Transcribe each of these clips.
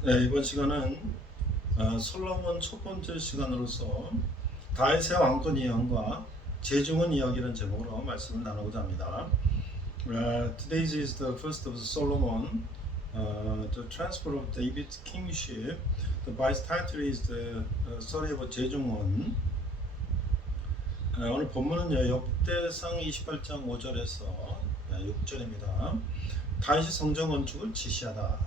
네, 이번 시간은 솔로몬 첫 번째 시간으로서 다윗의 왕권 이야기와 재중은 이야기라는 제목으로 말씀을 나누고자 합니다. Today is the first of Solomon, the transfer of David's kingship. The vice title is the story of 재중은. 오늘 본문은요, 역대상 28장 5절에서 6절입니다. 다윗이 성전 건축을 지시하다.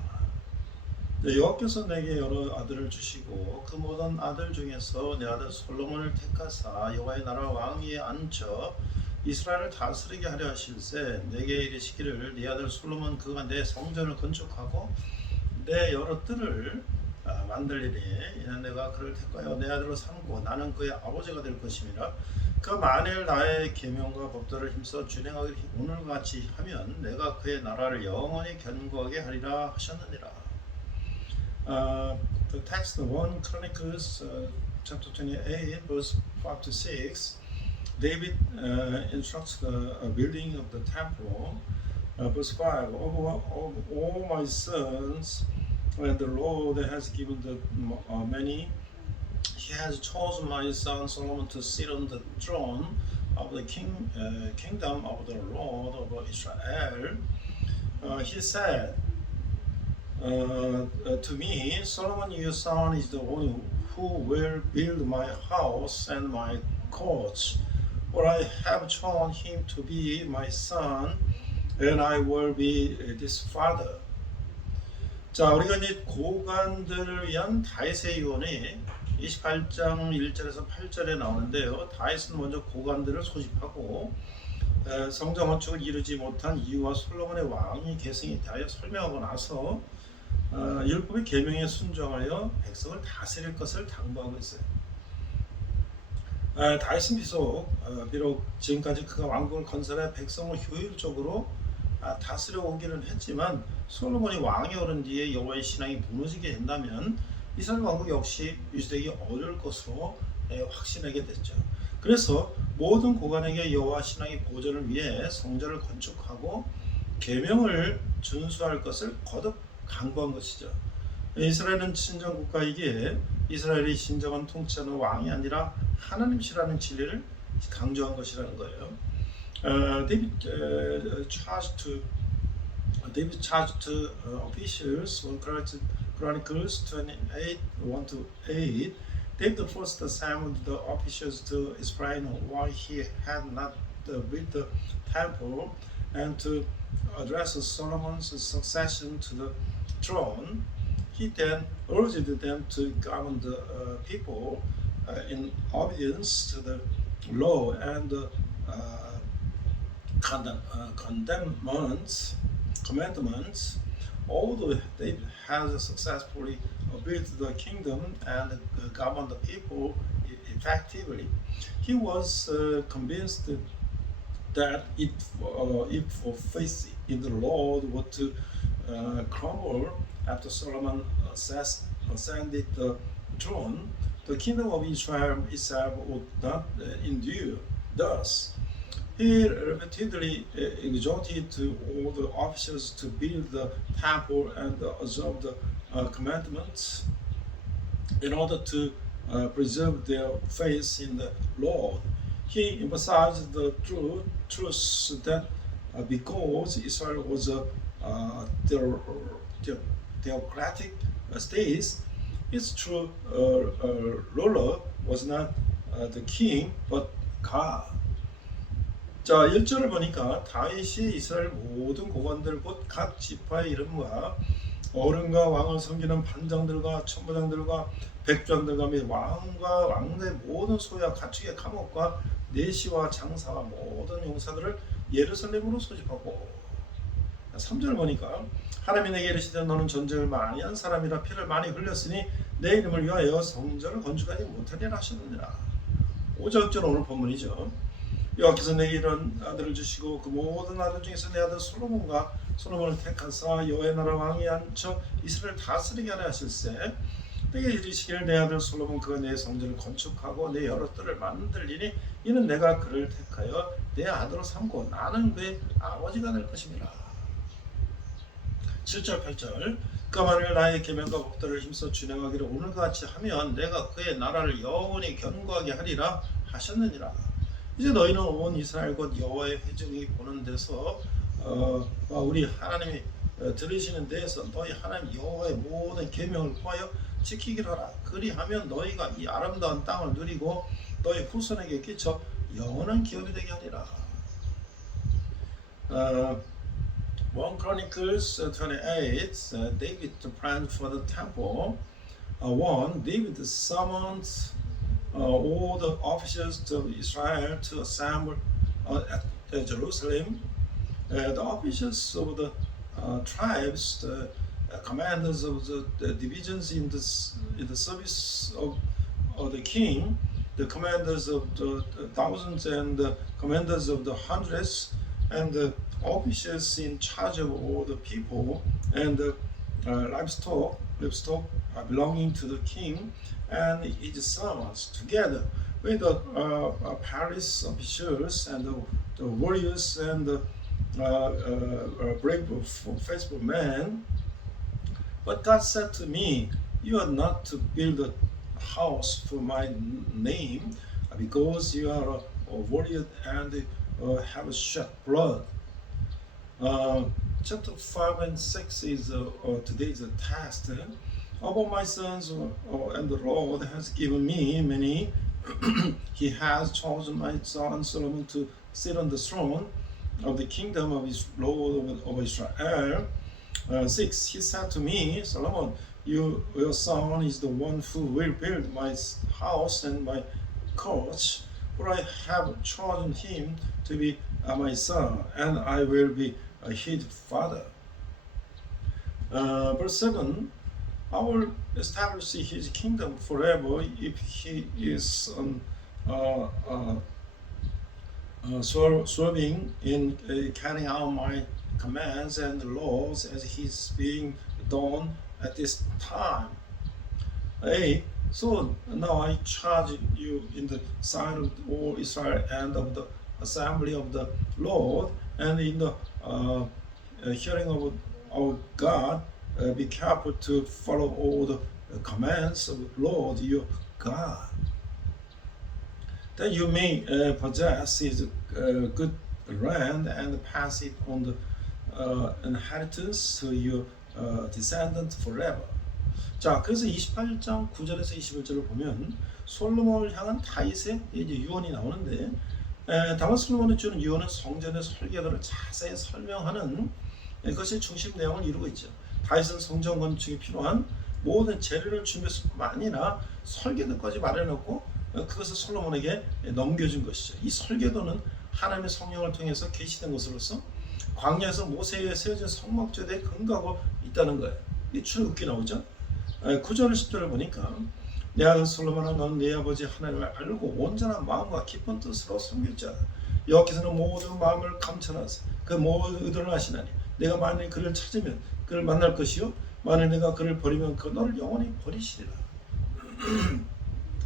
여호와께서 내게 여러 아들을 주시고 그 모든 아들 중에서 내 아들 솔로몬을 택하사 여호와의 나라 왕위에 앉혀 이스라엘을 다스리게 하려 하실세 내게 이르시기를 네 아들 솔로몬 그가 내 성전을 건축하고 내 여러 뜰을 만들리니 이는 내가 그를 택하여 내 아들로 삼고 나는 그의 아버지가 될 것임이라. 그 만일 나의 계명과 법도를 힘써 준행하기 오늘과 같이 하면 내가 그의 나라를 영원히 견고하게 하리라 하셨느니라. The text 1 Chronicles chapter 28 verse 5 to 6. David instructs the building of the temple. Verse 5, of all my sons, and the Lord has given the many, he has chosen my son Solomon to sit on the throne of the kingdom of the Lord of Israel. He said, to me, Solomon your son is the one who will build my house and my courts. For I have chosen him to be my son, and I will be his father. 자, 우리가 이제 고관들을 위한 다윗의 유언이 28장 1절에서 8절에 나오는데요. 다윗은 먼저 고관들을 소집하고 성전 건축을 이루지 못한 이유와 솔로몬의 왕위 계승에 대하여 설명하고 나서 율법의 계명에 순종하여 백성을 다스릴 것을 당부하고 있어요. 다윗은 비록 지금까지 그가 왕국을 건설해 백성을 효율적으로 다스려 오기는 했지만 솔로몬이 왕에 오른 뒤에 여호와의 신앙이 무너지게 된다면 이스라엘 왕국 역시 유지되기 어려울 것으로 확신하게 됐죠. 그래서 모든 고관에게 여호와 신앙의 보존을 위해 성전을 건축하고 계명을 준수할 것을 거듭 강구한 것이죠. 이스라엘은 친정 국가이기에 이스라엘이 진정한 통치하는 왕이 아니라 하나님이시라는 진리를 강조한 것이라는 거예요. David charged to officials on Chronicles 28 1 to 8. David first assembled the officials to explain why he had not built the temple and to address Solomon's succession to the throne. He then urged them to govern the people in obedience to the law and commandments. Although David has successfully built the kingdom and governed the people effectively, he was convinced that if faith in the Lord were to crumble after Solomon ascended the throne, the kingdom of Israel itself would not endure. Thus, he repeatedly exhorted all the officials to build the temple and observe the commandments in order to preserve their faith in the Lord. He emphasized the truth that because Israel was a theocratic state, its true ruler was not the king but God. 자, 1절을 보니까 다윗이 이스라엘 모든 고관들 곧 각 지파의 이름과 어른과 왕을 섬기는 반장들과 천부장들과 백장들과 및 왕과 왕의 모든 소유와 가축의 감옥과 내시와 장사와 모든 용사들을 예루살렘으로 소집하고 3절 보니까 하나님이 내게 이르시되 너는 전쟁을 많이 한 사람이라 피를 많이 흘렸으니 내 이름을 위하여 성전을 건축하지 못하리라 하셨느니라. 5절절 오늘 본문이죠. 여호와께서 내게 이런 아들을 주시고 그 모든 아들 중에서 내 아들 솔로몬을 택하사 여호와의 나라 왕위에 앉혀 이스라엘을 다스리게 하려 하실세 내게 이르시기를 내 아들 솔로몬 그가 내 성전을 건축하고 내 여러 뜰을 만들리니 이는 내가 그를 택하여 내 아들로 삼고 나는 그의 아버지가 될 것입니다. 7절 8절 그가 만일 나의 계명과 법도를 힘써 준행하기를 오늘과 같이 하면 내가 그의 나라를 영원히 견고하게 하리라 하셨느니라. 이제 너희는 온 이스라엘 곧 여호와의 회중이 보는 데서 우리 하나님이 들으시는 데에서 너희 하나님 여호와의 모든 계명을 구하여 지키기를 하라. 그리하면 너희가 이 아름다운 땅을 누리고 너희 후손에게 끼쳐 영원한 기업이 되게 하리라. 1 Chronicles 28, David planned for the temple. 1. David summoned all the officials of Israel to assemble at Jerusalem. The officials of the tribes, the commanders of the divisions in the service of the king, the commanders of the thousands and the commanders of the hundreds, and the officials in charge of all the people and the livestock belonging to the king and his sons, together with the palace officials and the warriors and the brave, faithful men. But God said to me, "You are not to build a house for my name, because you are a warrior and have shed blood." Chapter 5 and 6 is today's text. About my sons and the Lord has given me many. He has chosen my son Solomon to sit on the throne of the kingdom of his Lord of Israel. 6. He said to me, "Solomon, your son is the one who will build my house and my courts, for I have chosen him to be my son, and I will be his father." Verse 7. I will establish his kingdom forever if he is swerving in carrying out my commands and laws as he's being done at this time. 8. So now I charge you in the sight of all Israel and of the assembly of the Lord and in the hearing of our God, be careful to follow all the commands of the Lord your God, that you may possess his good land and pass it on the inheritance to your descendants forever. 자, 그래서 28장 9절에서 21절을 보면 솔로몬을 향한 다윗의 이제 유언이 나오는데, 다만 솔로몬이 주는 유언은 성전의 설계도를 자세히 설명하는 것이 중심 내용을 이루고 있죠. 다윗은 성전 건축에 필요한 모든 재료를 준비했을 뿐만 아니라 설계도까지 마련했고 그것을 솔로몬에게 넘겨준 것이죠. 이 설계도는 하나님의 성령을 통해서 계시된 것으로서 광야에서 모세에 세워진 성막제도에 근거하고 있다는 거예요. 이 출애굽기 나오죠. 9절 10절을 보니까 내 아들 솔로몬아, 너는 네 아버지 하나님을 알고 온전한 마음과 깊은 뜻으로 섬길자. 여호와께서는 모든 마음을 감찰하사 그 모든 의도를 아시나니 내가 만일 그를 찾으면 그를 만날 것이요 만일 내가 그를 버리면 그 너를 영원히 버리시리라.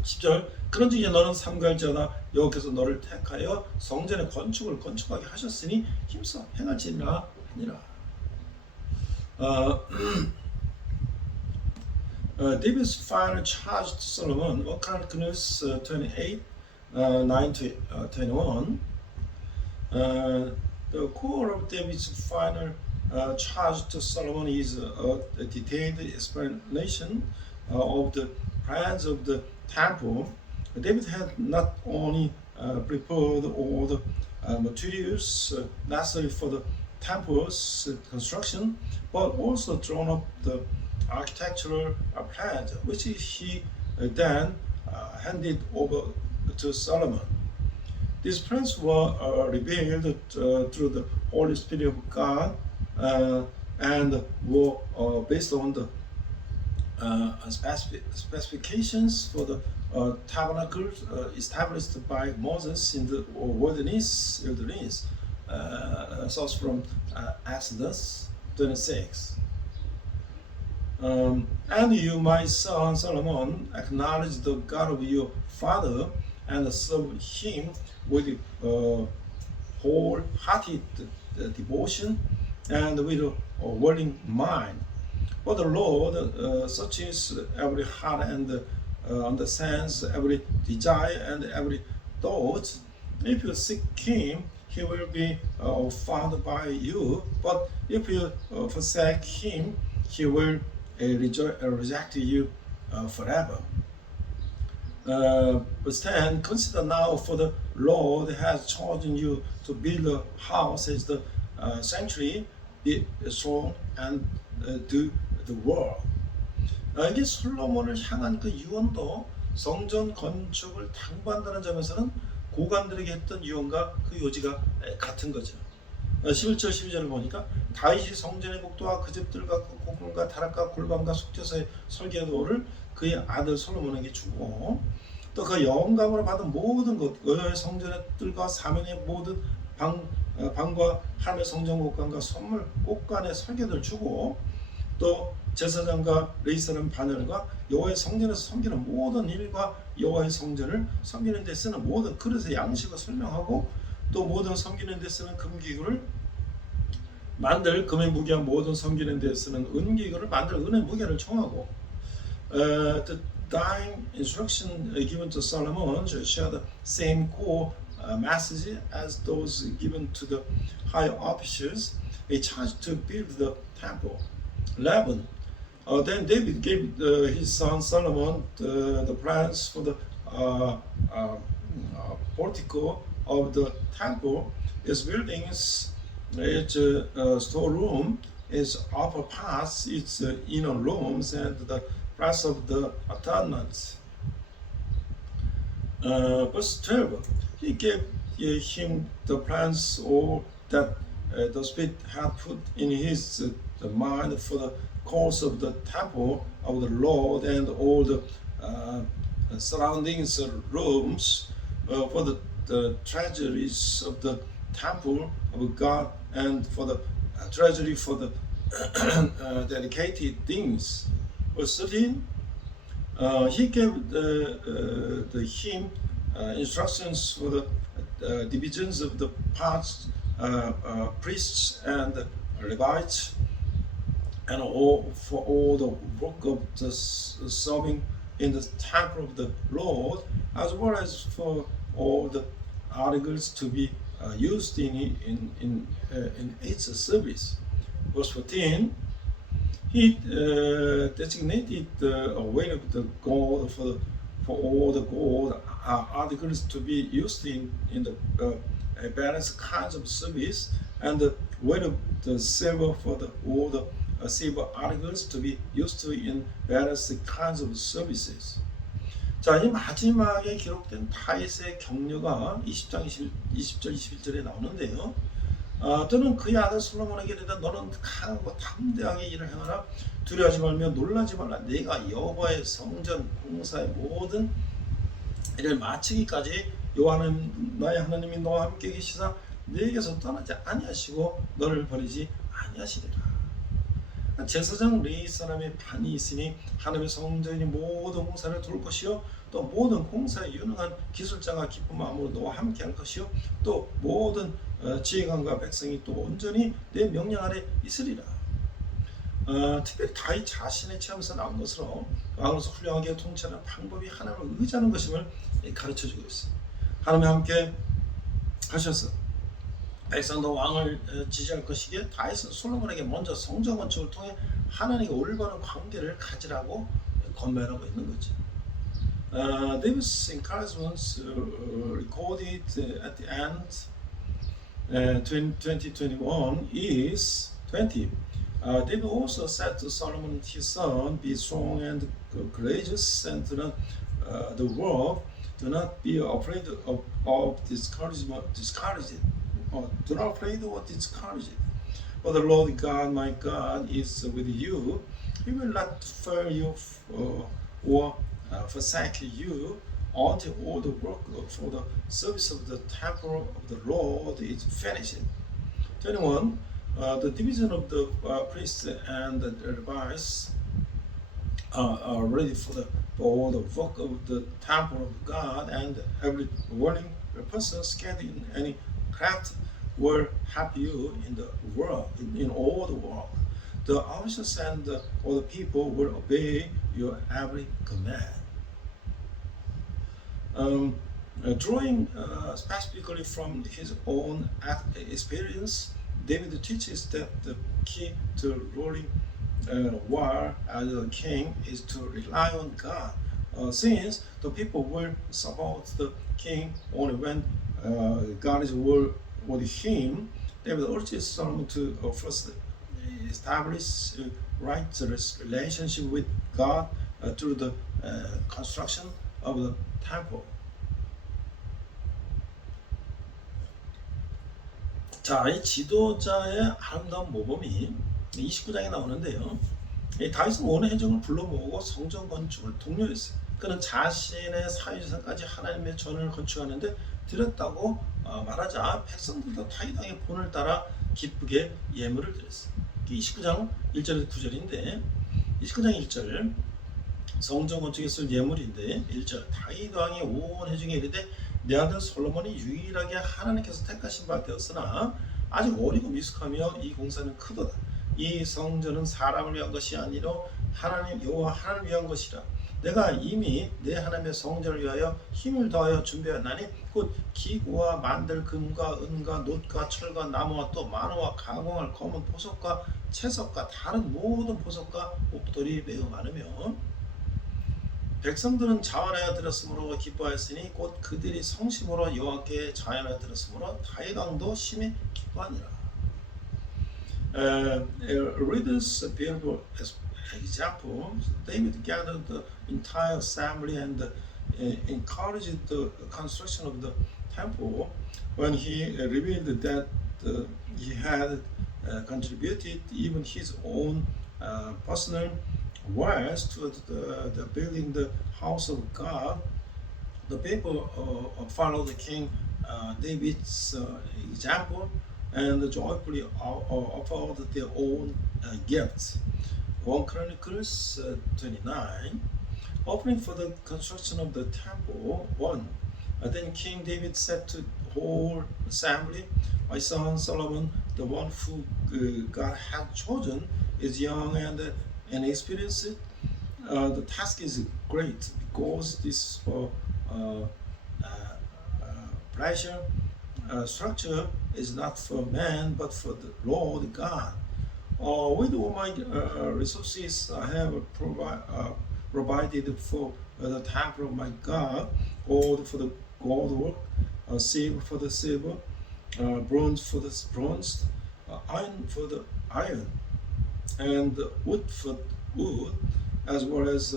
10절 그런즉 이제 너는 삼가할지어다 여호와께서 너를 택하여 성전의 건축을 건축하게 하셨으니 힘써 행할지니라 하니라. David's final charge to Solomon, 1 Chronicles 28, 9 to 21. The core of David's final charge to Solomon is a detailed explanation of the plans of the temple. David had not only prepared all the materials necessary for the temple's construction, but also drawn up the architectural plans, which he then handed over to Solomon. These plans were revealed through the Holy Spirit of God and were based on the specifications for the tabernacle established by Moses in the wilderness, source from Exodus 26. And you, my son Solomon, acknowledge the God of your father and serve him with wholehearted devotion and with a willing mind. For the Lord searches every heart and understands every desire and every thought. If you seek Him, He will be found by you. But if you forsake Him, He will reject you forever. Verse 10, consider now, for the Lord has chosen you to build a house as the sanctuary, be strong and do the work. 이게 솔로몬을 향한 그 유언도 성전 건축을 당부한다는 점에서는 고관들에게 했던 유언과 그 요지가 같은 거죠. 11절 12절을 보니까 다윗이 성전의 목도와 그 집들과 그 고금과 다락과 골방과 속죄소의 설계도를 그의 아들 솔로몬에게 주고 또 그 영감으로 받은 모든 것, 여호와의 성전의 뜰과 사면의 모든 방과 하늘의 성전 곳간과 선물 곳간의 설계도를 주고 또 제사장과 레위사람 반열과 여호와의 성전에서 섬기는 모든 일과 여호와의 성전을 섬기는 데 쓰는 모든 그릇의 양식을 설명하고 또 모든 섬기는 데 쓰는 금기구를 만들 금의 무게와 모든 섬기는 데 쓰는 은기구를 만들 은의 무게를 정하고 the dying instruction given to Solomon share the same core message as those given to the high officials. A charge to build the temple. 11. Then David gave his son Solomon the plans for the portico of the temple, its buildings, its storeroom, its upper parts, its inner rooms, and the rest of the attendants. Verse 12. He gave him the plans all that the Spirit had put in his mind for the course of the temple of the Lord and all the surrounding rooms for the treasuries of the temple of God and for the treasury for the dedicated things. Verse 13. He gave him instructions for the divisions of the parts, priests and Levites, and for all the work of the serving in the temple of the Lord, as well as for all the articles to be used in its service. Verse 14. He designated a weight of the gold for all the gold articles to be used in the various kinds of service, and the weight of the silver for all the silver articles to be used in various kinds of services. 자, 이 마지막에 기록된 다윗의 격려가 20장 20절 21절에 나오는데요. 또는 그의 아들 솔로몬에게 이르되 너는 강하고 담대하게 일을 행하라. 두려워하지 말며 놀라지 말라. 내가 여호와의 성전 공사의 모든 일을 마치기까지 여호와는 나의 하나님이 너와 함께 계시사 네게서 떠나지 아니하시고 너를 버리지 아니하시리라. 제사장 레위 사람의 반이 있으니 하나님의 성전이 모든 공사를 도울 것이요 또 모든 공사에 유능한 기술자가 기쁜 마음으로 너와 함께 할 것이요 또 모든 지휘관과 백성이 또 온전히 내 명령 아래 있으리라. 특별히 다윗 자신의 체험에서 나온 것으로 왕으로서 훌륭하게 통치하는 방법이 하나님을 의지하는 것임을 가르쳐주고 있어요. 하나님과 함께 하셔서 백성도 왕을 지지할 것이기에 다윗은 솔로몬에게 먼저 성전 건축을 통해 하나님과 올바른 관계를 가지라고 권면하고 있는 거죠. David's encouragements recorded at the end 2021 is 20. David also said to Solomon his son, be strong and courageous and do not the world, do not be afraid of discouragement. Do not afraid or discouraged. For the Lord God, my God, is with you. He will not fail you or forsake you until all the work for the service of the temple of the Lord is finished. 21. The division of the priests and the Levites are ready for all the work of the temple of God, and every willing person skilled in any craft will help you in the world, in all the world. The officers and all the people will obey your every command. Drawing specifically from his own experience, David teaches that the key to ruling war as a king is to rely on God. Since the people will support the king only when God is with him, David urges Solomon to first establish right relationship with God through the construction of the temple. 자, 이 지도자의 아름다운 모범이 29장에 나오는데요. 이 다윗은 온 회중을 불러 모으고 성전 건축을 독려했어요. 그는 자신의 사유재산까지 하나님의 전을 건축하는데 드렸다고 말하자 백성들도 다윗 왕의 본을 따라 기쁘게 예물을 드렸어요. 29장 1절에서 9절인데 29장 1절 성전 건축에 쓸 예물인데 1절 다윗 왕이 온 회중에 이르되 내 아들 솔로몬이 유일하게 하나님께서 택하신 바 되었으나 아직 어리고 미숙하며 이 공사는 크도다. 이 성전은 사람을 위한 것이 아니라 하나님 여호와 하나님을 위한 것이라. 내가 이미 내 하나님의 성전을 위하여 힘을 더하여 준비하였나니 곧 기구와 만들 금과 은과 놋과 철과 나무와 또 만화와 가공할 검은 보석과 채석과 다른 모든 보석과 옥돌이 매우 많으며 백성들은 자원하여 드렸으므로 기뻐하였으니 곧 그들이 성심으로 여호와께 자원하여 드렸으므로 다윗 왕도 심히 기뻐하니라. Read this beautiful example. David gathered the entire assembly and encouraged the construction of the temple. When he revealed that he had contributed even his own personal wealth to the building the house of God, the people followed King David's example and joyfully offered their own gifts. 1 Chronicles 29. Offering for the construction of the temple. 1. Then King David said to the whole assembly, my son Solomon, the one who God had chosen, is young and inexperienced. The task is great because this pleasure structure is not for man but for the Lord God. With all my resources I have provided for the temple of my God, gold for the gold work, silver for the silver, bronze for the bronze, iron for the iron, and wood for wood, as well as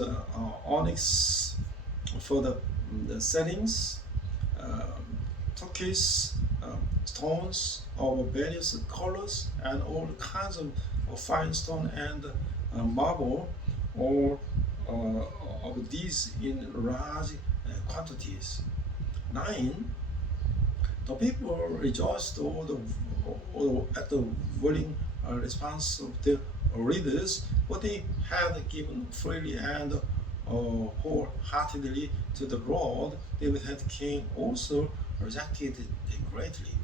onyx for the settings, turquoise stones of various colors, and all kinds of fine stone and marble, all of these in large quantities. 9. The people rejoiced at the willing response of the readers, what they had given freely and wholeheartedly to the Lord. David had king also rejected it greatly.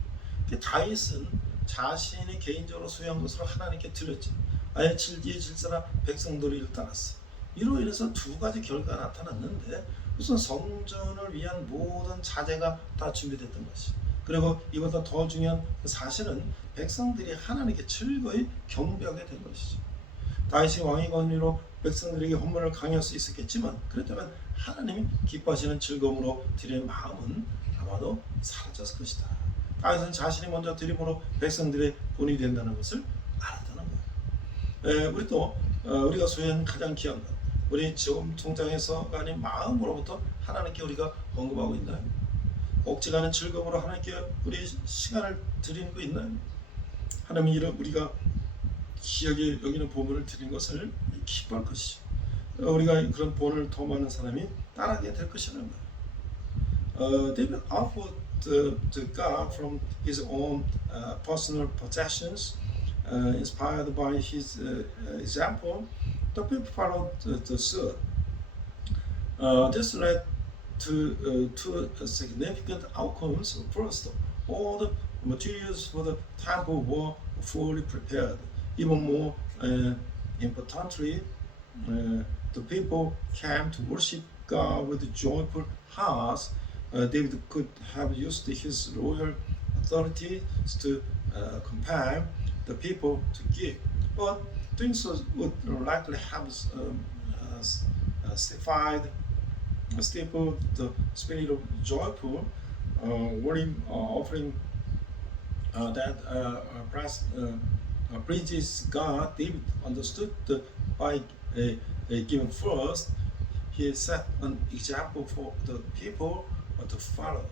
다윗은 자신이 개인적으로 소유한 것으로 하나님께 드렸죠. 아예 질서나 백성들이 이를 따랐어. 이로 인해서 두 가지 결과가 나타났는데 우선 성전을 위한 모든 자재가 다 준비됐던 것이. 그리고 이보다 더 중요한 사실은 백성들이 하나님께 즐거이 경배하게 된 것이죠. 다윗이 왕의 권위로 백성들에게 헌물을 강요할 수 있었겠지만 그렇다면 하나님이 기뻐하시는 즐거움으로 드리는 마음은 아마도 사라졌을 것이다. 다윗은 자신이 먼저 드림으로 백성들의 본이 된다는 것을 알았다는 거예요. 우리도 우리가 소유한 가장 귀한 것, 우리 지금 통장에서가 아닌 마음으로부터 하나님께 우리가 헌금하고 있나요? 억지가 아닌 즐거움으로 하나님께 우리 시간을 드리는 거 있나요? 하나님이 우리가 기억에 여기는 보물을 드리는 것을 기뻐할 것이죠. 우리가 그런 본을 더 많은 사람이 따라하게 될 것이라는 거예요. David offered to God from his own personal possessions, inspired by his example. The people followed the suit. This led to two significant outcomes. First, all the materials for the temple were fully prepared. Even more importantly, the people came to worship God with joyful hearts. David could have used his royal authority to compel the people to give, but doing so would likely have stifled the spirit of joyful offering that pleases God. David understood by giving first, he set an example for the people to follow.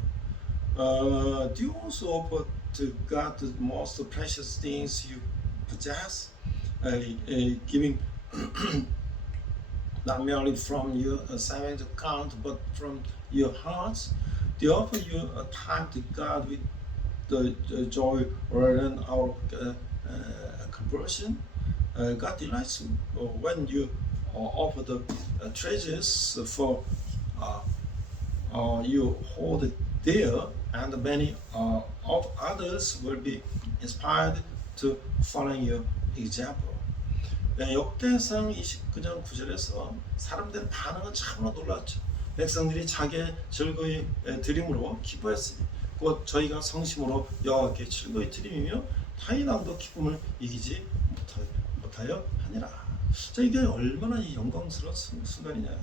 Do you also offer to God the most precious things you possess? Giving not merely from your savings account, but from your hearts. Do you offer your time to God with the joy rather than our conversion? God delights when you offer the treasures for you hold it there, and many of others will be inspired to follow your example. 역대상 29장 9절에서 사람들의 반응은 참으로 놀랐죠. 백성들이 자기의 즐거이 드림으로 기뻐했으니 곧 저희가 성심으로 여호와께 즐거이 드림이며 타인 왕도 기쁨을 이기지 못하여 하니라. 자, 이게 얼마나 영광스러운 순간이냐.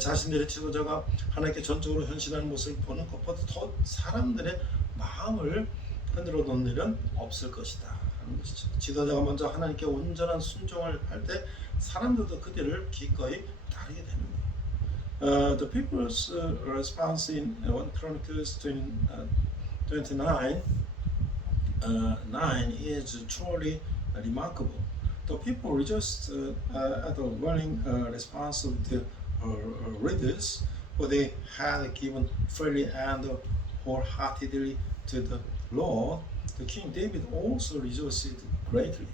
자신들의 지도자가 하나님께 전적으로 헌신하는 모습을 보는 것보다 더 사람들의 마음을 흔들어 놓는 일은 없을 것이다 하는 것이죠. 지도자가 먼저 하나님께 온전한 순종을 할 때 사람들도 그들을 기꺼이 따르게 되는 거예요. The people's response in 1 Chronicles 29 9 is truly remarkable. The people rejoiced at the willing response of the readers, for they had given freely and wholeheartedly to the Lord. The King David also rejoiced greatly.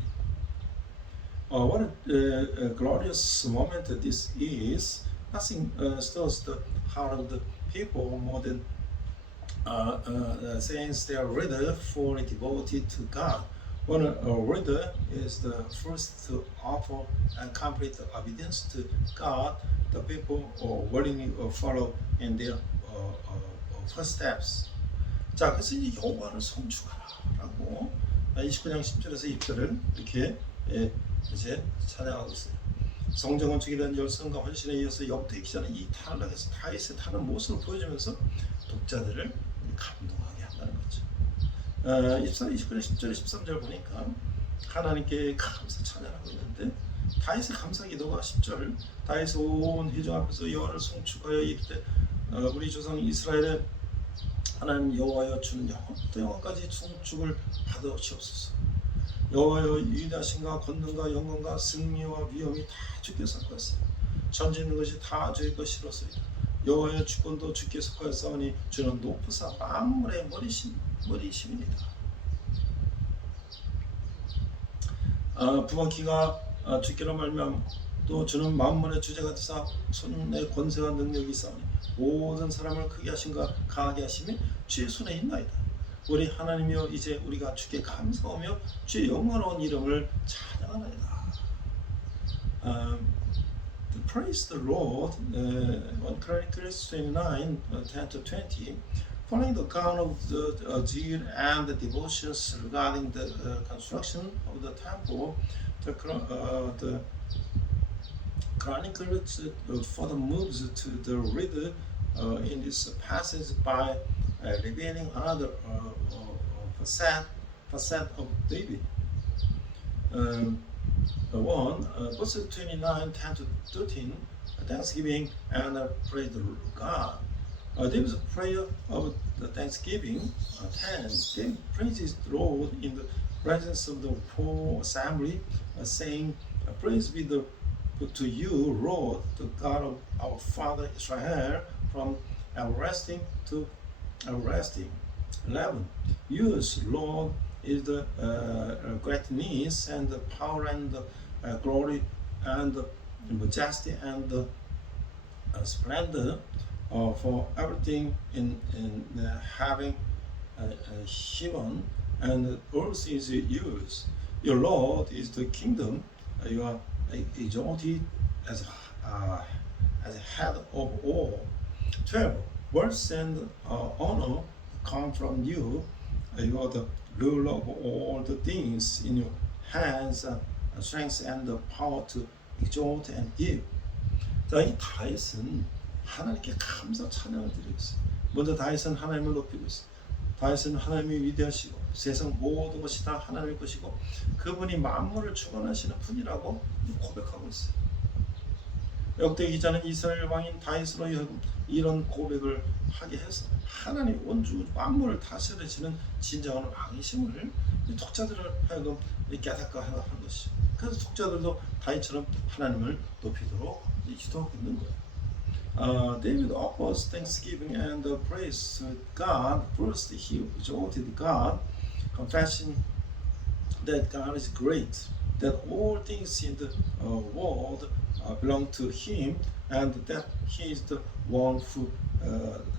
What a glorious moment this is. Nothing stirs the heart of the people more than since they are reader fully devoted to God. When a reader is the first to offer and complete obedience to God, the people willingly follow in their footsteps. 자, 그래서 이 여호와를 성축하라고 29장 10절에서 2절을 이렇게 이제 찬양하고 있어요. 성전 건축에 대한 열성과 헌신에 이어서 역대 기자는 이 탈락에서 다윗의 타는 모습을 보여주면서 독자들을 감동하게 한다는 거죠. 29장 10절 13절 보니까 하나님께 감사 찬양하고 있는데 다윗의 감사 기도가 10절 다윗의 온 회중 앞에서 여호와를 송축하여 이르되 우리 조상 이스라엘의 하나님 여호와여 주는 영원부터 영원까지 송축을 받으시옵소서. 여호와여 위대하신가 권능과 영광과 승리와 위엄이 다 주께 속하였으니 천지 있는 것이 다 주의 것이로소이다. 여호와의 주권도 주께 속하였사오니 주는 높으사 만물의 머리심이니이다. 부먹기가 주께로 말미암고 또 주는 만물의 주제가 되사 손의 권세와 능력이 있사오니 모든 사람을 크게 하신가 강하게 하심이 주의 손에 있나이다. 우리 하나님이여 이제 우리가 주께 감사하며 주의 영광스러운 이름을 찬양하나이다. Praise the Lord. 1 Chronicles 29, 10-20. Following the account of the zeal and the devotions regarding the construction of the temple, the chronicles further moves to the reader in this passage by revealing another facet of David. Verse 29, 10-13, Thanksgiving and praise God. David's prayer of the Thanksgiving 10. David praises the Lord in the presence of the whole assembly, saying, "Praise be to you, Lord, the God of our father Israel, from everlasting to everlasting." 11. Yours, Lord, is the greatness and the power and the glory and the majesty and the splendor for everything in heaven heaven and earth is yours. Your Lord is the kingdom. You are exalted as as head of all. 12. Worth and honor come from you. You are the ruler of all the things. In your hands strength and the power to exalt and give. 자, 이 다윗은 하나님께 감사 찬양을 드리고 있어요. 먼저 다윗은 하나님을 높이고 있어요. 다윗은 하나님이 위대하시고 세상 모든 것이 다 하나님의 것이고 그분이 만물을 주관하시는 분이라고 고백하고 있어요. 역대 기자는 이스라엘 왕인 다윗으로 이런 고백을 하게 해서 하나님 원주 만물을 다스리시는 진정한 왕이심을 독자들을 하여금 깨닫게 하는 것이죠. 그래서 독자들도 다윗처럼 하나님을 높이도록 기도하고 있는 거예요. David offers thanksgiving and praise to God. First, he exalted God, confessing that God is great, that all things in the world belong to Him, and that He is the one who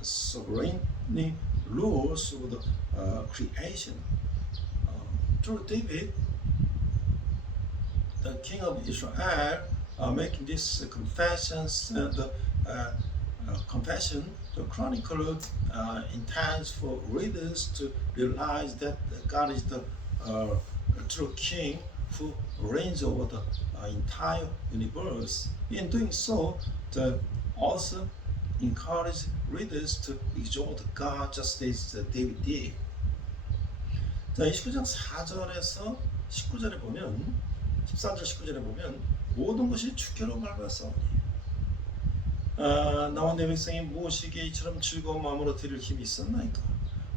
sovereignly rules over the creation. Through David, the king of Israel, making these confessions and confession, the chronicler intends for readers to realize that God is the true king who reigns over the entire universe. In doing so, the author encourages readers to exalt God just as David did. 자, 29장 4절에서 19절에 보면 14절 19절에 보면 모든 것이 주께로 말미암았사오니 나와 내 백성이 무엇이기에 이처럼 즐거운 마음으로 드릴 힘이 있었나이까.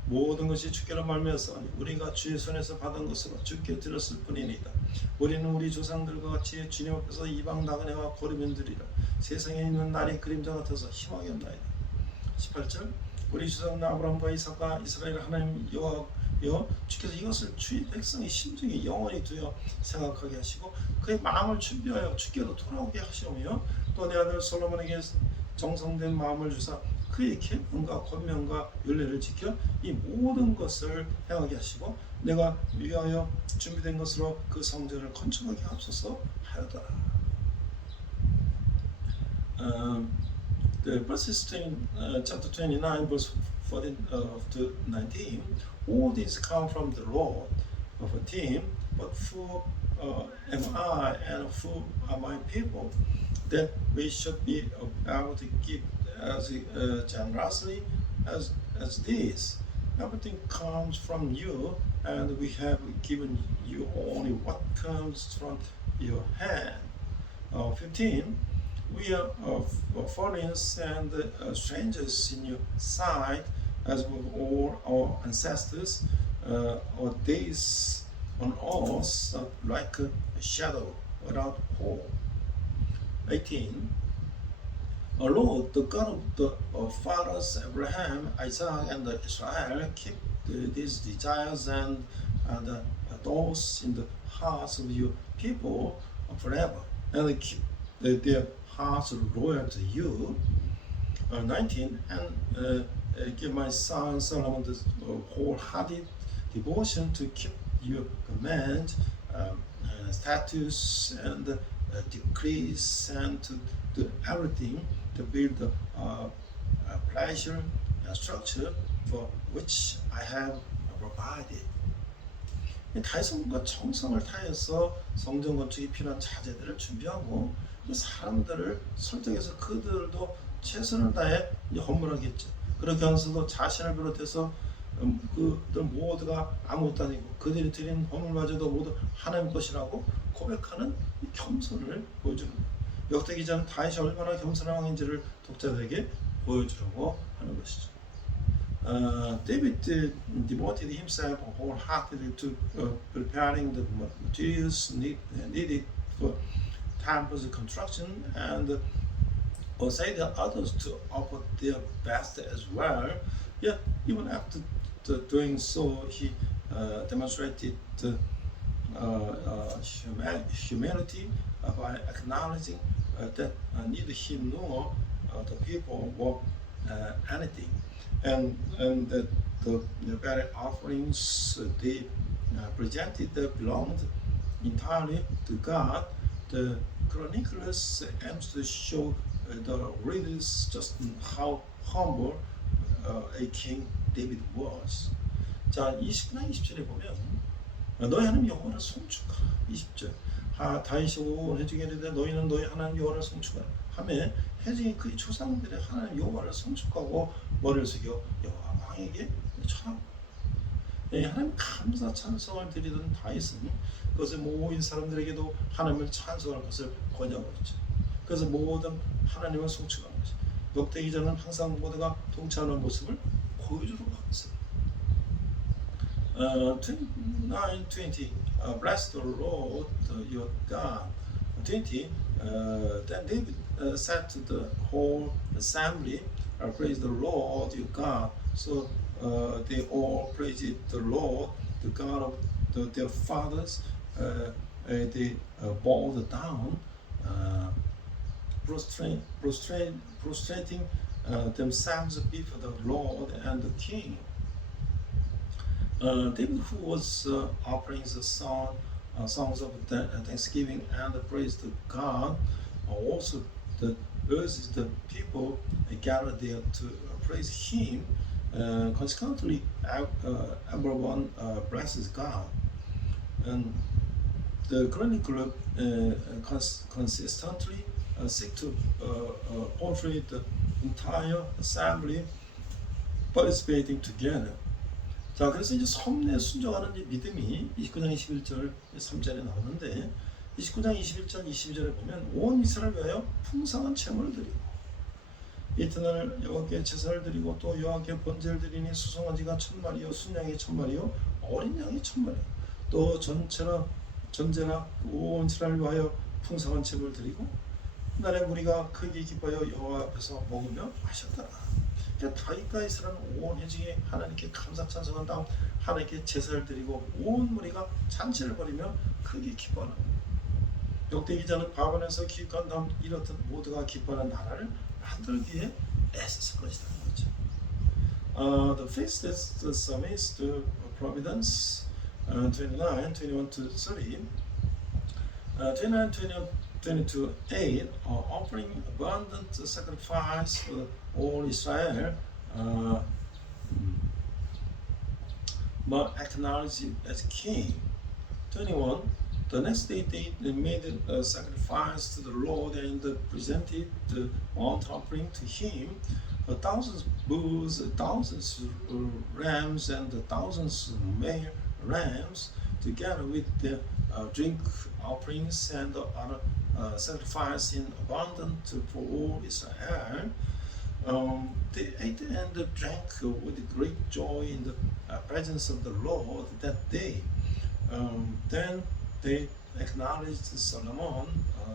모든 것이 주께로 말미암았사오니 우리가 주의 손에서 받은 것으로 주께 드렸을 뿐이니이다. 우리는 우리 조상들과 같이 주님 앞에서 이방 나그네와 거리면들이라. 세상에 있는 날이 그림자 같아서 희망이 없나이다. 18절 우리 조상 아브라함과 이삭과 이스라엘 하나님 여호와여 주께서 이것을 주의 백성의 심중에 영원히 두어 생각하게 하시고 그의 마음을 준비하여 주께로 돌아오게 하시오며 또 내 아들 솔로몬에게 정성된 마음을 주사 그의 계명과 권면과 율례를 지켜 이 모든 것을 행하게 하시고 내가 위하여 준비된 것으로 그 성전을 건축하게 하옵소서 하였더라. The verses chapter 29 verse 14 to 19 all these come from the Lord of a team but who am I and who are my people that we should be able to give as generously as this. Everything comes from you, and we have given you only what comes from your hand. 15. We are foreigners and strangers in your sight, as with all our ancestors. Our days on earth are like a shadow without hope. 18. Lord, the God of the fathers Abraham, Isaac, and Israel, keep these desires and those in the hearts of your people forever, and keep their hearts loyal to you. 19. And give my son Solomon the wholehearted devotion to keep your commands, statutes, and decrees, and to do everything to build the pleasure structure for which I have provided. 다윗과 정성을 다해서 성전 건축이 필요한 자재들을 준비하고 사람들을 설득해서 그들도 최선을 다해 헌물하겠죠. 그렇게 하면서도 자신을 비롯해서 그들 모두가 아무것도 아니고 그들이 드린 헌물마저도 모두 하나님 것이라고 고백하는 이 겸손을 보여주는 거예요. 역대 기자는 다윗이 얼마나 겸손한 왕인지를 독자들에게 보여주려고 하는 것이죠. David devoted himself wholeheartedly to preparing the materials needed for temple's construction and persuaded others to offer their best as well. Yet, even after doing so, he demonstrated humanity by acknowledging that neither he nor the people were anything, and that the very offerings they presented belonged entirely to God. The chroniclers aims to show the readers just how humble a king David was. 자, 29장 20절에 보면 너희 하나님 여호와를 송축하라. 20절 다윗이 온 회중에 이르되 너희는 너희 하나님 여호와를 송축하라 하며 회중이 그의 조상들의 하나님 여호와를 송축하고 머리를 숙여 여호와 왕에게 절하고 하나님 감사 찬송을 드리던 다윗은 그것을 모인 사람들에게도 하나님을 찬송할 것을 권유하고 있죠. 그래서 모든 하나님을 송축하는 것이 역대기 전은 항상 모두가 동참하는 모습을 보여주도록 하고 있어요. 29:20 Bless the Lord your God. 20 Then David said to the whole assembly, praise the Lord your God. So they all praised the Lord, the God of their fathers. They bowed down, prostrating themselves before the Lord and the King. David, who was offering the songs of thanksgiving and praise to God, also urged the people gathered there to praise Him. Consequently, everyone blesses God. And the chronicler consistently seek to portray the entire assembly participating together. 자, 그래서 이제 섭리에 순종하는 이 믿음이 29장 21절 3절에 나오는데 29장 21절 22절에 보면 온 이스라엘 위하여 풍성한 제물을 드리고 이튿날 여호와께 제사를 드리고 또 여호와께 번제를 드리니 수송아지가 1000마리요 순양이 1000마리요 어린 양이 1000마리요 또 전제나 온 이스라엘 위하여 풍성한 제물을 드리고 그날에 무리가 크게 기뻐하여 여호와 앞에서 먹으며 마셨더라. 그러니까 다윗과 이스라엘은 온 회중이 하나님께 감사 찬송한 다음 하나님께 제사를 드리고 온 무리가 잔치를 벌이며 크게 기뻐하는 역대기자는 바벨론에서 기획한 다음 이렇듯 모두가 기뻐하는 나라를 만들기에 애썼을 것이라는 거죠. The feast is the summits to providence 29, 21 to 30 29, 22:8 offering abundant sacrifice for all Israel, but acknowledged as king. 21. The next day they made a sacrifice to the Lord and presented the burnt offering to Him, 1,000 bulls, 1,000 rams, and 1,000 male rams, together with the drink offerings and other sacrifice in abundance for all Israel. They ate and drank with great joy in the presence of the Lord that day. Then they acknowledged Solomon,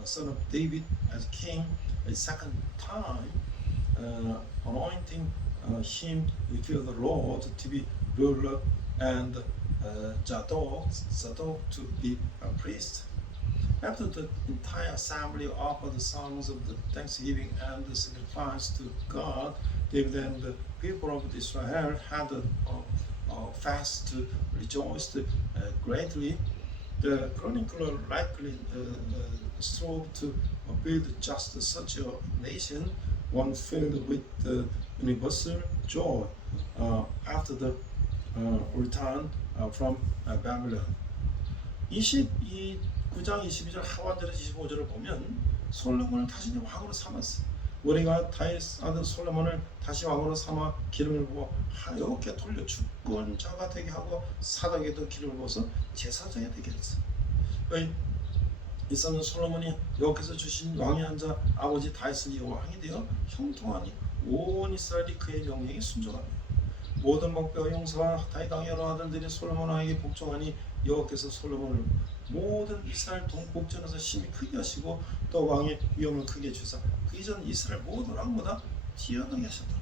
son of David, as king a second time, anointing him before the Lord to be ruler and Zadok to be a priest. After the entire assembly offered the songs of the thanksgiving and the sacrifice to God, David and the people of Israel had a fast to rejoice greatly. The chronicler likely strove to build just such a nation, one filled with universal joy after the return from Babylon. 9장 22절 하반절에서 25절을 보면 솔로몬을 다시 왕으로 삼았어. 우리가 다윗 아들 솔로몬을 다시 왕으로 삼아 기름을 부어 여호와께 돌려 주권자가 되게 하고 사독에도 기름을 부어서 제사장이 되게 했어. 이사는 솔로몬이 여호와께서 주신 왕이 앉아 아버지 다윗은 왕이 되어 형통하니 온 이스라엘이 그의 명령에 순종하며 모든 목배와 용사와 다윗 왕의 여러 아들들이 솔로몬 왕에게 복종하니 여호와께서 솔로몬을 모든 이스라엘 동복전에서 심히 크게 하시고 또 왕의 위엄을 크게 주사 그 이전 이스라엘 모든 왕보다 뛰어나게 하셨더라.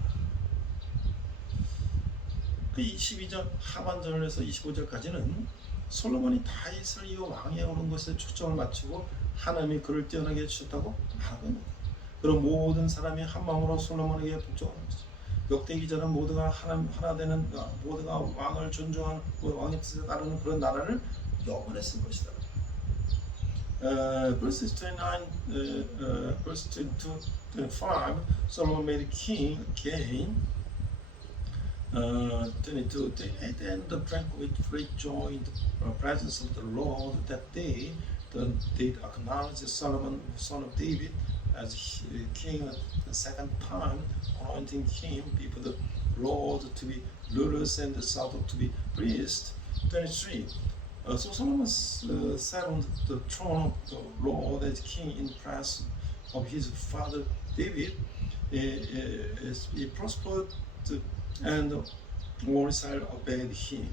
그 22절 하반절에서 25절까지는 솔로몬이 다윗을 이어 왕에 오른 것에 초점을 맞추고 하나님이 그를 뛰어나게 해주셨다고 말하고 있는 거예요. 그럼 모든 사람이 한 마음으로 솔로몬에게 복종하는 거죠. 역대기전은 모두가 하나 되는 모두가 왕을 존중하는 왕의 뜻에 따르는 그런 나라를 영원했을 것이다. Verse 29, verse 22, 25, Solomon made king again. 22, they ate and drank with great joy in the presence of the Lord that day. Then they acknowledged Solomon, son of David, as king the second time, anointing him before the Lord to be rulers and the Zadok to be priests. 23. So Solomon sat on the throne of the Lord as king in place of his father David. He prospered and all Israel obeyed him.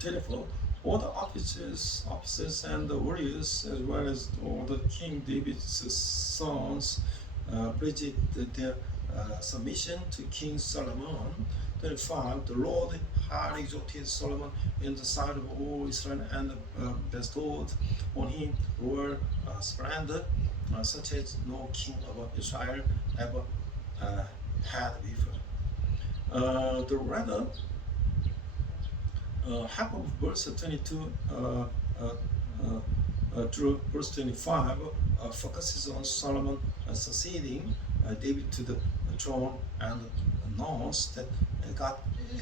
24. All the officers and the warriors, as well as all the King David's sons, pledged their submission to King Solomon. 25. The Lord had exalted Solomon in the sight of all Israel and bestowed on him royal splendor, such as no king of Israel ever had before. The rather half of verse 22 through verse 25 focuses on Solomon succeeding David to the throne and announced that God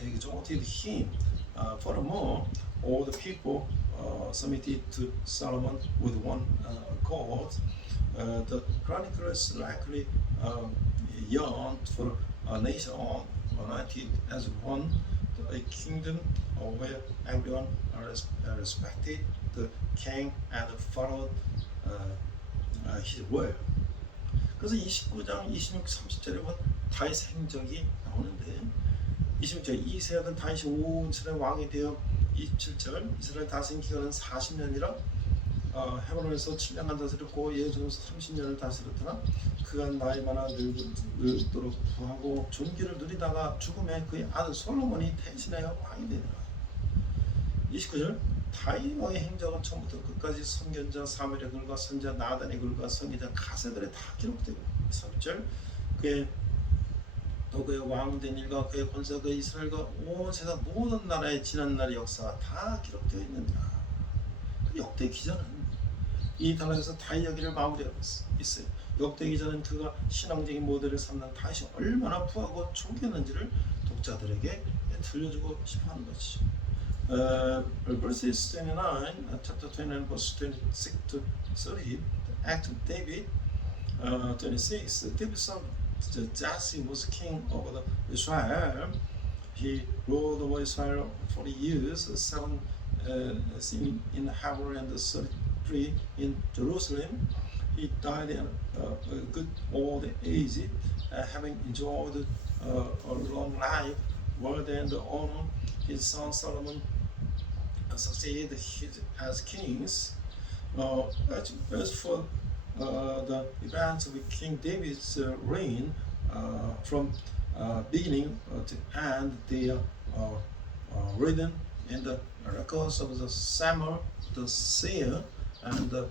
exalted him. Furthermore, all the people submitted to Solomon with one accord. The chroniclers likely yearned for a nation united as one, a kingdom where everyone respected the king and followed his word. 그래서 29장 26, 30절에 보면 다윗의 행적이 나오는데 26절 이세 아들 다윗이 온 이스라엘 왕이 되어 27절 이스라엘 다스린 기간은 40년이라 헤브론에서 7년간 다스렸고 예루살렘에서 30년을 다스렸더라. 그가 나이 많아 늙도록 구하고 존귀를 누리다가 죽음에 그의 아들 솔로몬이 대신하여 왕이 되더라. 29절 다윗 왕의 행적은 처음부터 끝까지 선견자 사무엘의 글과 선자 나단의 글과 선지자 가세들에 다 기록되고 30절 그의 왕된 일과 그의 권세가 그의 이스라엘과 온 세상 모든 나라의 지난날의 역사가 다 기록되어 있느니라. 역대 기전은 이 단락에서 다윗 이야기를 마무리하고 있어요. 역대 기전은 그가 신앙적인 모델을 삼는 다윗이 얼마나 부하고 존귀했는지를 독자들에게 들려주고 싶어하는 것이죠. Verses 29, chapter 29, verse 26 to 30, the act of David. 26, David's son Jesse was king over Israel. He ruled over Israel 40 years, 7 in Hebron and 33 in Jerusalem. He died at a good old age, having enjoyed a long life, more than the honor. His son Solomon succeeded as kings. As for the events of King David's reign, from beginning to end, they are written in the records of the Samuel, the seer, and the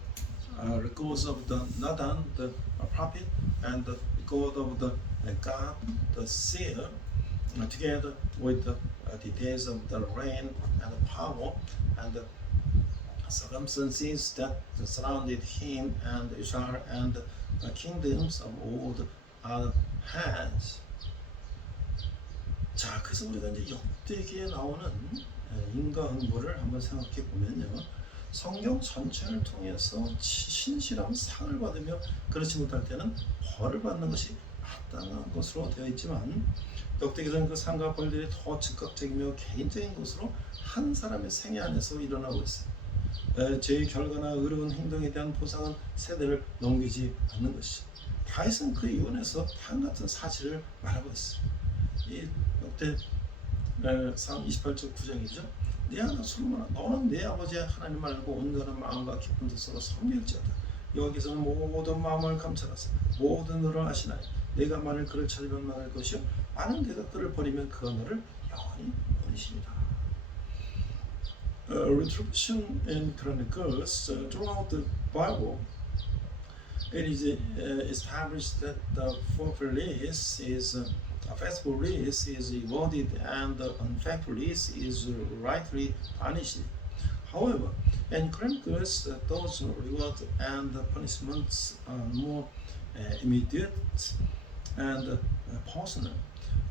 records of the Nathan, the prophet, and the record of the God, the seer, together with the details of the reign and the power and the circumstances that surrounded him and Israel and the kingdoms of all the other hands. 자, 그래서 우리가 이제 역대기에 나오는 인과응보를 한번 생각해 보면요, 성경 전체를 통해서 신실한 상을 받으며 그렇지 못할 때는 벌을 받는 것이 마땅한 것으로 되어 있지만 역대기에서는 그 상과 벌들이 더 즉각적이며 개인적인 것으로 한 사람의 생애 안에서 일어나고 있어요. 죄의 결과나 의로운 행동에 대한 보상은 세대를 넘기지 않는 것이. 다윗은 그 이혼에서 다음 같은 사실을 말하고 있어요. 이 역대상 28절 9장이죠. 내 아들 솔로몬아, 너는 내 아버지 하나님 말고 온전한 마음과 깊은 뜻으로 섬길지어다. 여기서는 모든 마음을 감찰하사 모든 너를 아시나니 내가 만일 그를 찾으면 만할 것이요 만일 내가 그를 버리면 그가 너를 영원히 버리시리라. Retribution in Chronicles throughout the Bible it is established that the forfeit lease is a faithful lease is rewarded and the unfaithful lease is rightly punished. However, in Chronicles, those rewards and punishments are more immediate and personal.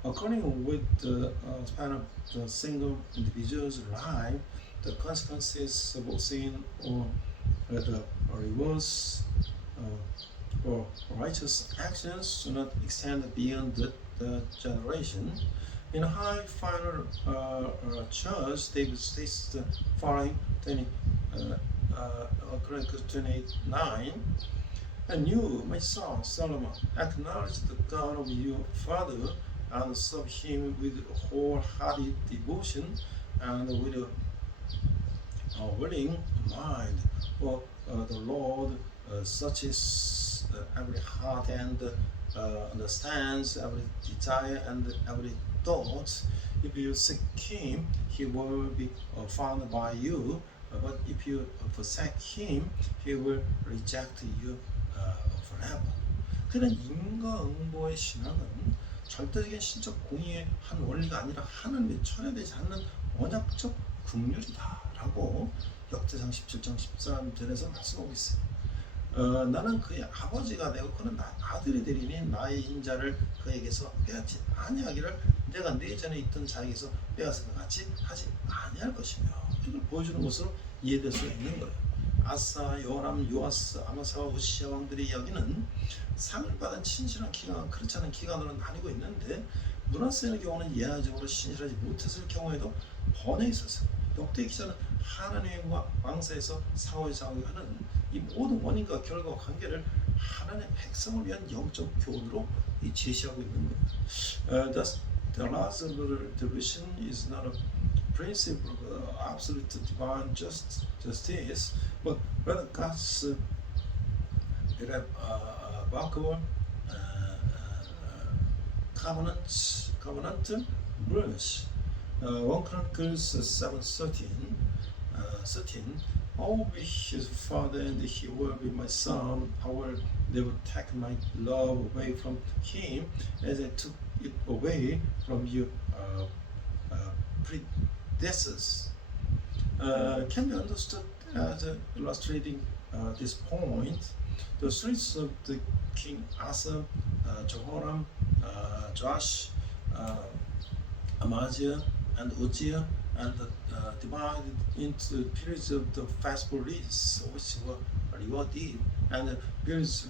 According with the span of the single individual's life, the consequences of sin or the rewards or righteous actions do not extend beyond the generation. In High Final Church, David states the following 20, Chronicles 29. And you, my son Solomon, acknowledge the God of your father and serve him with wholehearted devotion and with a willing mind. For the Lord searches every heart and understands every desire and every thought. If you seek him, he will be found by you. But if you forsake him, he will reject you forever. 그는 인과응보의 신앙은 절대적인 신적 공의의 한 원리가 아니라 하나님의 철회되지 않는 언약적 긍휼이다라고 역대상 17장 13절에서 말씀하고 있어요. 나는 그의 아버지가 되고 그는 아들이 되리니 나의 인자를 그에게서 빼앗지 아니하기를 내가 내 전에 있던 자에게서 빼앗은 것 같이 하지 아니할 것이며, 이걸 보여주는 것으로 이해될 수 있는 거예요. 아사, 요람, 요아스, 아마사와 우시아 왕들의 이야기는 상을 받은 친실한 기간, 그렇지 않은 기간으로 나뉘고 있는데, 므낫세의 경우는 예화적으로 신실하지 못했을 경우에도 번에 있었어요. 역대 기자는 하나님의 왕사에서 사회하는 이 모든 원인과 결과 관계를 하나님의 백성을 위한 영적 교훈으로 제시하고 있는 거예요. Thus, the last division is not a principle of absolute divine justice, but rather God's irrevocable covenant rules. 1 Chronicles 7:13. I will be his father and he will be my son. I will never take my love away from him as I took it away from your predecessors. Can be understood as illustrating this point. The streets of the King Asa, Jehoram, Joash, Amaziah, and Uzziah, and divided into periods of the faithful leaders, which were rewarded, and periods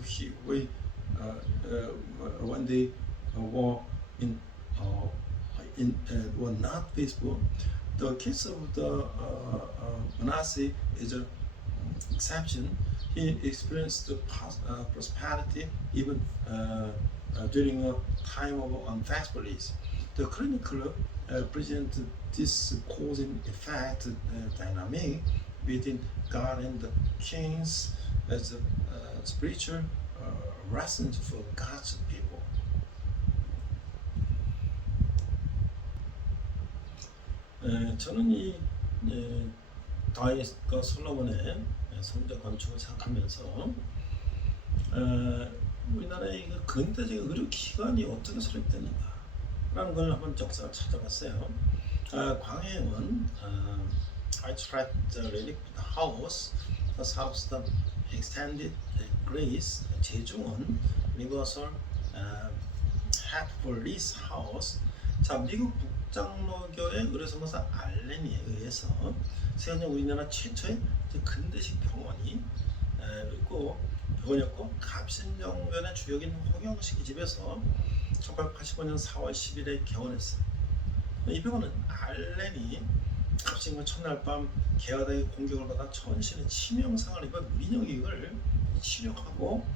when they were were not faithful. The case of the Manasseh is an exception. He experienced prosperity even during a time of unfaithfulness. The chronicler presented this cause and effect dynamic between God and the kings as a spiritual lesson for God's people. 저는 이 다윗과 솔로몬의 성전 건축을 생각하면서 우리나라의 근대적 의료 기관이 어떻게 설립됐는가라는 걸 한번 역사를 찾아봤어요. 광해군 Eichstätt Relic House, the South Extended Grace, 제중원 Universal Hatfield House. 자, 미국 북장로교의 의료선교사 알렌에 의해서 세계적 우리나라 최초의 근대식 병원이 있고, 병원이었고, 갑신정변의 주역인 홍영식이 집에서 1885년 4월 10일에 개원했어요. 이 병원은 알렌이 갑신정 첫날 밤 개화당의 공격을 받아 전신에 치명상을 입은 민영익을 치료하고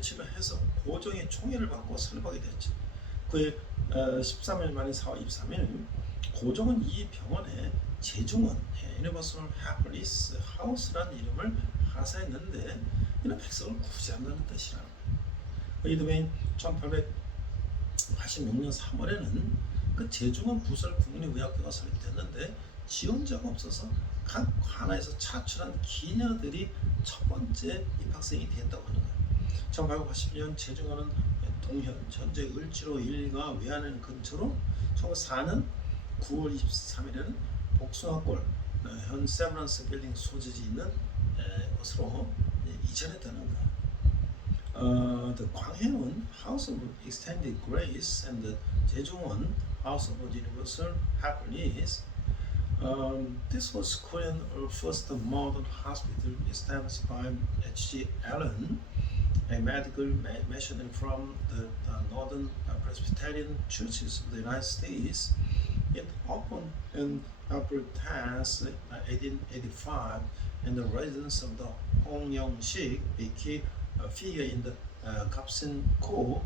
치료해서 고종의 총애를 받고 설립하게 됐죠. 그의 13일 만인 4월 23일 고종은 이 병원에 제중원 유니버설 해플리스 하우스라는 이름을 하사했는데, 이는 백성을 구제한다는 뜻이라는 거예요. 이듬해인 1886년 3월에는 그 제중원 부설 국립의학교가 설립됐는데, 지원자가 없어서 각 관아에서 차출한 기녀들이 첫 번째 입학생이 됐다고 하는 거예요. 1880년 제정하는 동현 현재 을지로 1가 외환행 근처로 1904년 9월 23일에는 복숭아골 현 세브란스 빌딩 소재지 있는 것으로 이전했다는 것. The 광해원 House of Extended Grace and the 제중원 House of Universal Happiness. This was Korea's first modern hospital established by H.G. Allen, a medical missionary from the Northern Presbyterian Churches of the United States. It opened in April 10, 1885, and the residence of the Hong Yong-sik, a key figure in the Gapsin coup.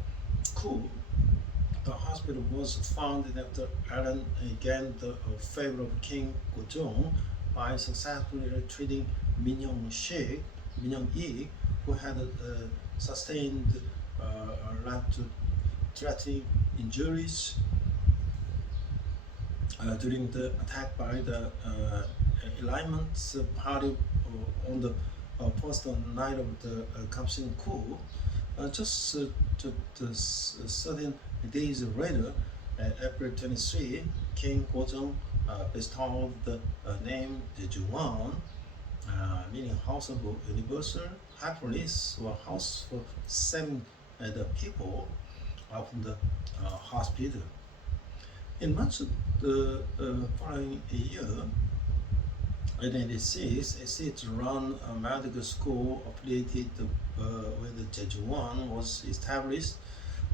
The hospital was founded after Allen gained the favor of King Gojong by successfully treating Min Yong-ik, who had sustained life-threatening injuries during the attack by the Alignment Party on the first night of the Gapsin coup. Just 13 days later, April 23, King Gojong bestowed the name Jejuwon, meaning House of Universal Happiness, or house for saving the people of the hospital. In March of the following year, in 1986, a state-run medical school affiliated with Jejuwon was established.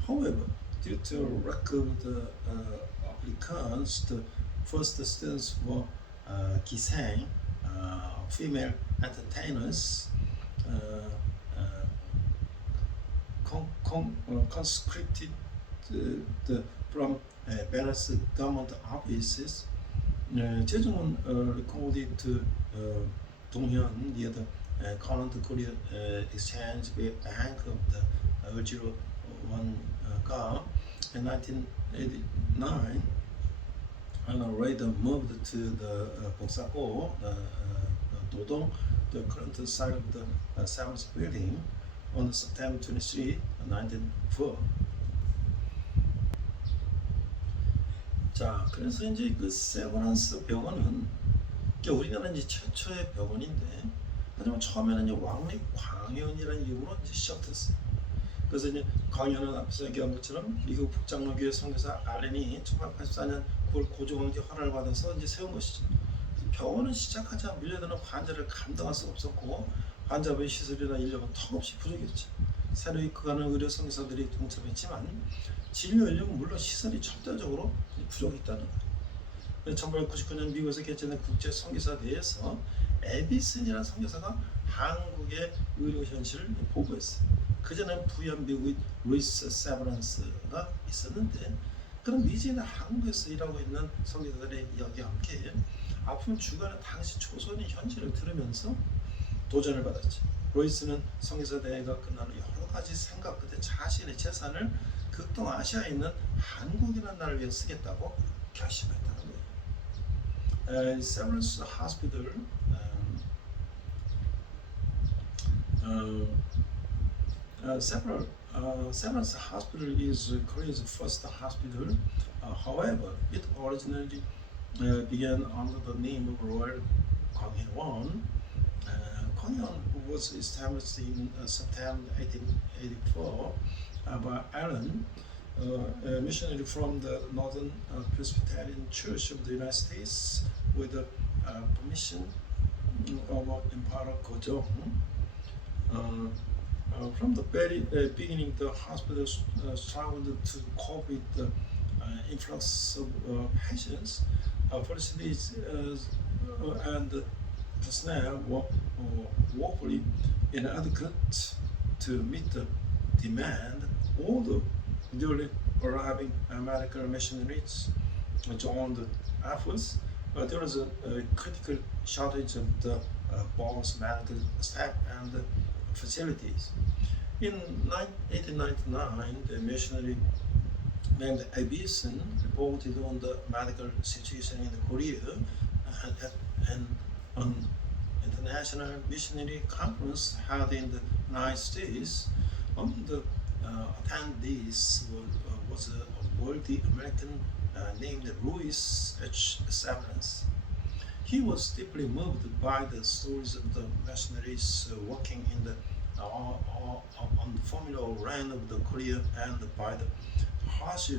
However, due to lack of applicants, the first students were gisang, female entertainers, conscripted from various government offices. 제중은 recorded to 동현 near the current Korea Exchange Bank of the Ulji로 One-ga in 1989, and later moved to the Boksago, Dodong, the current site of the Seventh Building, on September 23, 1904. 자, 그래서 이제 그 세브란스 병원은 우리나라 이제 최초의 병원인데, 하지만 처음에는 이제 왕립 광해원이라는 이름으로 이제 시작됐어요. 그래서 이제 광해원은 앞에서 얘기한 것처럼 미국 북장로교회 선교사 알렌이 1884년 9월 고종한테 허락을 받아서 이제 세운 것이죠. 병원은 시작하자 밀려드는 환자를 감당할 수 없었고, 환자부의 시설이나 인력은 턱없이 부족했죠. 새로 입국하는 의료 선교사들이 동참했지만 진료 인력은 물론 시설이 절대적으로 부족했다는 거예요. 1999년 미국에서 개최된 국제 선교사 대회에서 에비슨이라는 선교사가 한국의 의료 현실을 보고했어요. 그 전에 부연 미국의 루이스 세브란스가 있었는데, 그럼 이제는 한국에서 일하고 있는 선교사들의 이야기와 함께 아픔 주간에 당시 조선의 현실을 들으면서 도전을 받았죠. 루이스는 선교사 대회가 끝난 후 여러 가지 생각 끝에 자신의 재산을 극동아시아에 있는 한국이라는 나라를 위해 쓰겠다고 결심했다는 거예요. Severance Hospital, Severance Hospital is Korea's first hospital. However, it originally began under the name of Royal Kwanghaewon. Kwanghaewon was established in September 1884 by Allen, a missionary from the Northern Presbyterian Church of the United States, with the permission of Emperor Gojong. From the very beginning, the hospital struggled to cope with the influx of patients. Facilities and personnel were woefully inadequate to meet the demand. Although newly arriving American missionaries joined the efforts, there was a critical shortage of the both medical staff and facilities. In 1899, the missionary named Abison reported on the medical situation in Korea at an international missionary conference held in the United States. Among the attendees was a wealthy American named Louis H. Severance. He was deeply moved by the stories of the mercenaries working in the on the Formula One of the Korea and by the harsh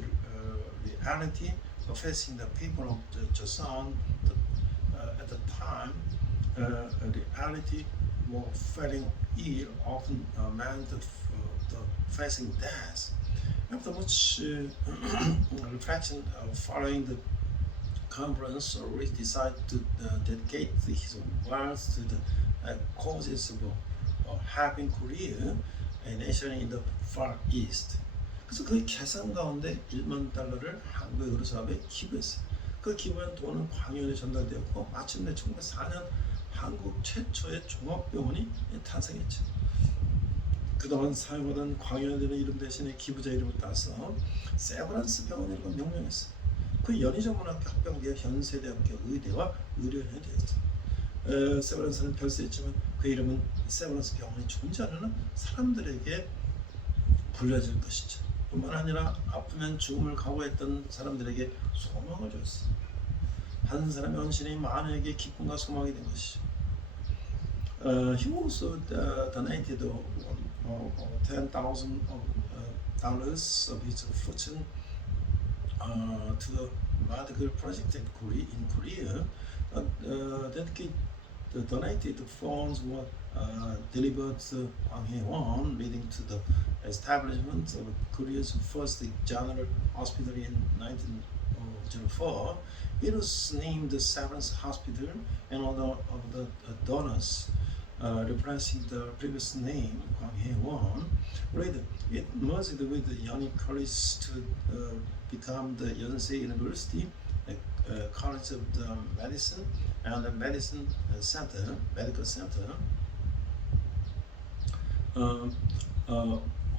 reality facing the people of the Joseon at the time. Reality were falling ill often meant the facing death. After much reflection following the conference, Rich decided to dedicate his wealth to the causes of helping Korea, a nation in the Far East. 그래서 그 계산 가운데 1만 달러를 한국의 의료사업에 기부했어요. 그 기부한 돈은 광의원에 전달되었고 마침내 1904년 한국 최초의 종합병원이 탄생했죠. 그동안 사용하던 광의원이라는 이름 대신에 기부자 이름을 따서 세브란스 병원이라고 명명했어요. 그 연희정문학교 합병되어 현세대학교 의대와 의료원이 되었어요. 세브란스는 별세했지만 그 이름은 세브란스 병원이 존재하는 한 사람들에게 불려질 것이죠. 뿐만 아니라 아프면 죽음을 각오했던 사람들에게 소망을 줬어요. 한 사람의 헌신이 많은에게 기쁨과 소망이 된 것이죠. He also donated $10,000 of his fortune to the medical project in Korea. The donated funds were delivered to Hwang Hae-won, leading to the establishment of Korea's first general hospital in 1904. It was named the Severance Hospital in honor of the donors, replacing the previous name, Hwang Hae-won. Later, it merged with the Yonsei College to become the Yonsei University, College of the Medicine and the Medicine Center, Medical Center.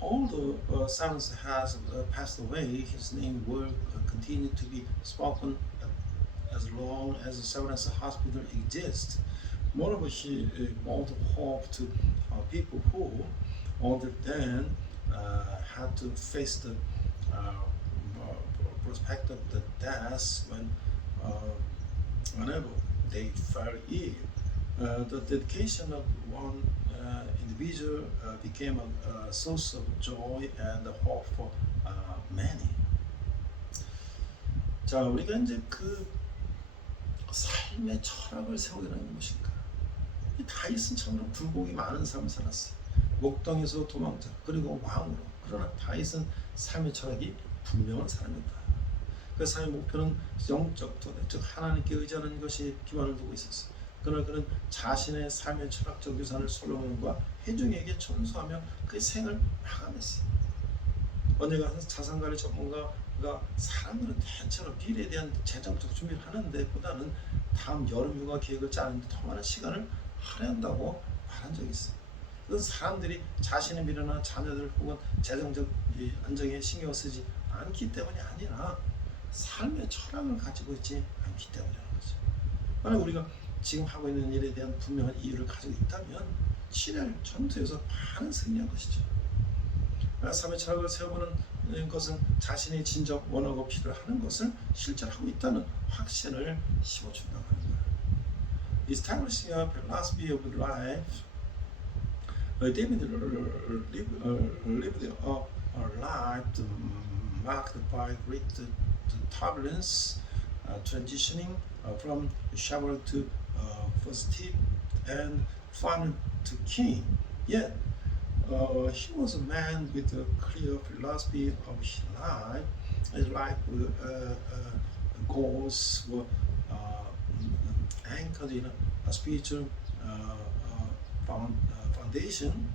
Although Severance has passed away, his name will continue to be spoken as long as the Severance Hospital exists. Moreover, he brought hope to people who, other than had to face the prospect of the death whenever they fell ill. The dedication of one individual became a source of joy and hope for many. 자, 우리가 이제 그 삶의 철학을 세우게 되는 것인가? 이 다윗은 참으로 굴곡이 많은 삶을 살았어요. 목동에서 도망자 그리고 왕으로. 그러나 다윗은 삶의 철학이 분명한 사람이다. 그 삶의 목표는 영적 도대, 즉 하나님께 의지하는 것이 기반을 두고 있었어요. 그러나 그는 자신의 삶의 철학적 유산을 솔로몬과 회중에게 전수하며 그 생을 마감했어요. 언젠가 자산관리 전문가가 사람들은 대체로 미래에 대한 재정적 준비를 하는데 보다는 다음 여름 휴가 계획을 짜는데 더 많은 시간을 할애한다고 말한 적이 있어요. 그건 사람들이 자신의 미래나 자녀들 혹은 재정적 안정에 신경 쓰지 않기 때문이 아니라 삶의 철학을 가지고 있지 않기 때문이라는 거죠. 만약 우리가 지금 하고 있는 일에 대한 분명한 이유를 가지고 있다면 치열 전투에서 많은 승리한 것이죠. 삶의 철학을 세워보는 것은 자신의 진정 원하고 필요하는 것을 실천하고 있다는 확신을 심어준다고 하는 거예요. Establishing a philosophy of life, David lived a life marked by great turbulence, transitioning from shepherd to fugitive and farmer to king. Yet, he was a man with a clear philosophy of his life. His life goals were anchored in a spiritual foundation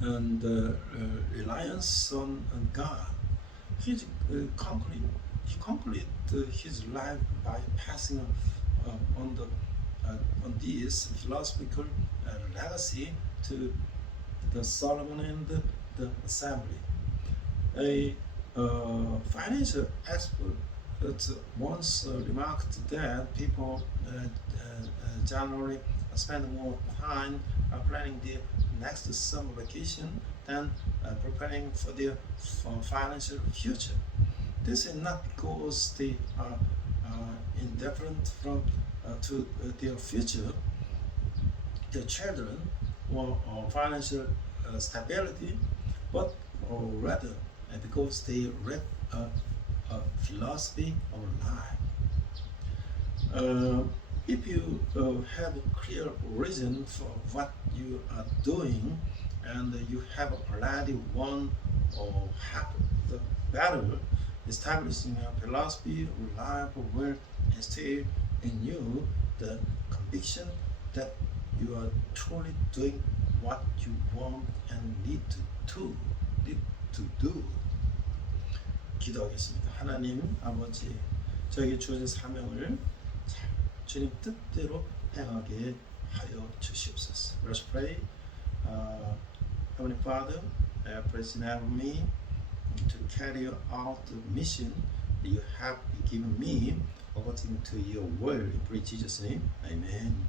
and reliance on God. He concluded his life by passing on this philosophical legacy to the Solomon and the assembly. A financial expert once remarked that people generally spend more time planning their next summer vacation than preparing for their financial future. This is not because they are indifferent to their future, their children, or financial stability, but rather because they read a philosophy of life. If you have a clear reason for what you are doing and you have already won or have the battle, establishing a philosophy of life will instill in you the conviction that you are truly doing what you want and need to do. 기도하겠습니다. 하나님 아버지, 저에게 주어진 사명을 잘 주님 뜻대로 행하게 하여 주시옵소서. Let's pray. Heavenly Father, please enable me to carry out the mission that you have given me according to your will. In Jesus' name, Amen.